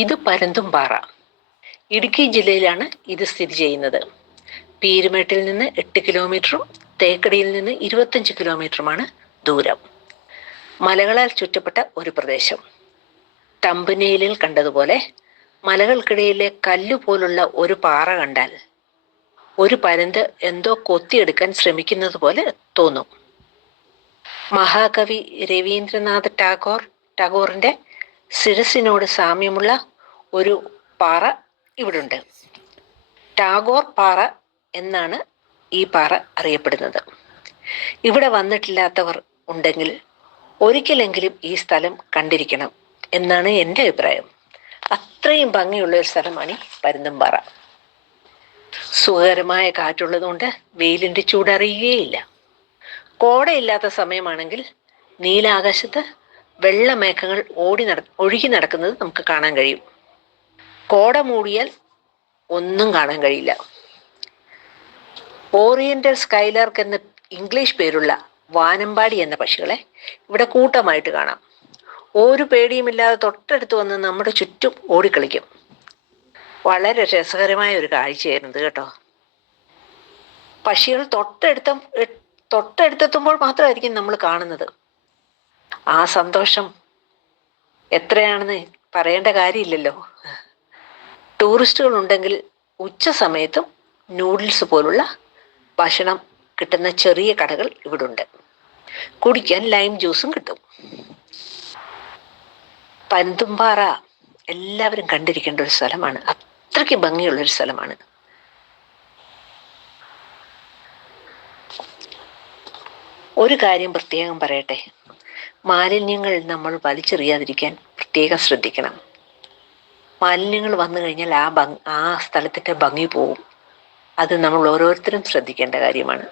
ഇത് പരന്തുംപാറ. ഇടുക്കി ജില്ലയിലാണ് ഇത് സ്ഥിതി ചെയ്യുന്നത്. പീരുമേട്ടിൽ നിന്ന് എട്ട് കിലോമീറ്ററും തേക്കടിയിൽ നിന്ന് ഇരുപത്തഞ്ച് കിലോമീറ്ററുമാണ് ദൂരം. മലകളാൽ ചുറ്റപ്പെട്ട ഒരു പ്രദേശം. തമ്പനയിലിൽ കണ്ടതുപോലെ മലകൾക്കിടയിലെ കല്ല് പോലുള്ള ഒരു പാറ കണ്ടാൽ ഒരു പരന്ത് എന്തോ കൊത്തിയെടുക്കാൻ ശ്രമിക്കുന്നത് പോലെ തോന്നും. മഹാകവി രവീന്ദ്രനാഥ് ടാഗോർ ടാഗോറിന്റെ ശിരസിനോട് സാമ്യമുള്ള ഒരു പാറ ഇവിടുണ്ട്. ടാഗോർ പാറ എന്നാണ് ഈ പാറ അറിയപ്പെടുന്നത്. ഇവിടെ വന്നിട്ടില്ലാത്തവർ ഉണ്ടെങ്കിൽ ഒരിക്കലെങ്കിലും ഈ സ്ഥലം കണ്ടിരിക്കണം എന്നാണ് എന്റെ അഭിപ്രായം. അത്രയും ഭംഗിയുള്ള ഒരു സ്ഥലമാണ് ഈ പരുന്തുംപാറ. സുഖകരമായ കാറ്റുള്ളതുകൊണ്ട് വെയിലിന്റെ ചൂടറിയുകയില്ല. കോടയില്ലാത്ത സമയമാണെങ്കിൽ നീലാകാശത്ത് വെള്ളമേഘങ്ങൾ ഓടി നട ഒഴുകി നടക്കുന്നത് നമുക്ക് കാണാൻ കഴിയും. കോട മൂടിയാൽ ഒന്നും കാണാൻ കഴിയില്ല. ഓറിയന്റൽ സ്കൈലാർക്ക് എന്ന ഇംഗ്ലീഷ് പേരുള്ള വാനമ്പാടി എന്ന പക്ഷികളെ ഇവിടെ കൂട്ടമായിട്ട് കാണാം. ഒരു പേടിയുമില്ലാതെ തൊട്ടടുത്ത് വന്ന് നമ്മുടെ ചുറ്റും ഓടിക്കളിക്കും. വളരെ രസകരമായ ഒരു കാഴ്ചയായിരുന്നു ഇത് കേട്ടോ. പക്ഷികൾ തൊട്ടടുത്ത തൊട്ടടുത്തെത്തുമ്പോൾ മാത്രമായിരിക്കും നമ്മൾ കാണുന്നത്. ആ സന്തോഷം എത്രയാണെന്ന് പറയേണ്ട കാര്യമില്ലല്ലോ. ടൂറിസ്റ്റുകൾ ഉണ്ടെങ്കിൽ ഉച്ച സമയത്തും നൂഡിൽസ് പോലുള്ള ഭക്ഷണം കിട്ടുന്ന ചെറിയ കടകൾ ഇവിടെ ഉണ്ട് കുടിക്കാൻ ലൈം ജ്യൂസും കിട്ടും. പന്തുംപാറ എല്ലാവരും കണ്ടിരിക്കേണ്ട ഒരു സ്ഥലമാണ്. അത്രയ്ക്ക് ഭംഗിയുള്ള ഒരു സ്ഥലമാണ്. ഒരു കാര്യം പ്രത്യേകം പറയട്ടെ. മാലിന്യങ്ങൾ നമ്മൾ വലിച്ചെറിയാതിരിക്കാൻ പ്രത്യേകം ശ്രദ്ധിക്കണം. മാലിന്യങ്ങൾ വന്നു കഴിഞ്ഞാൽ ആ ഭംഗി ആ സ്ഥലത്തിന്റെ ഭംഗി പോവും. അത് നമ്മൾ ഓരോരുത്തരും ശ്രദ്ധിക്കേണ്ട കാര്യമാണ്.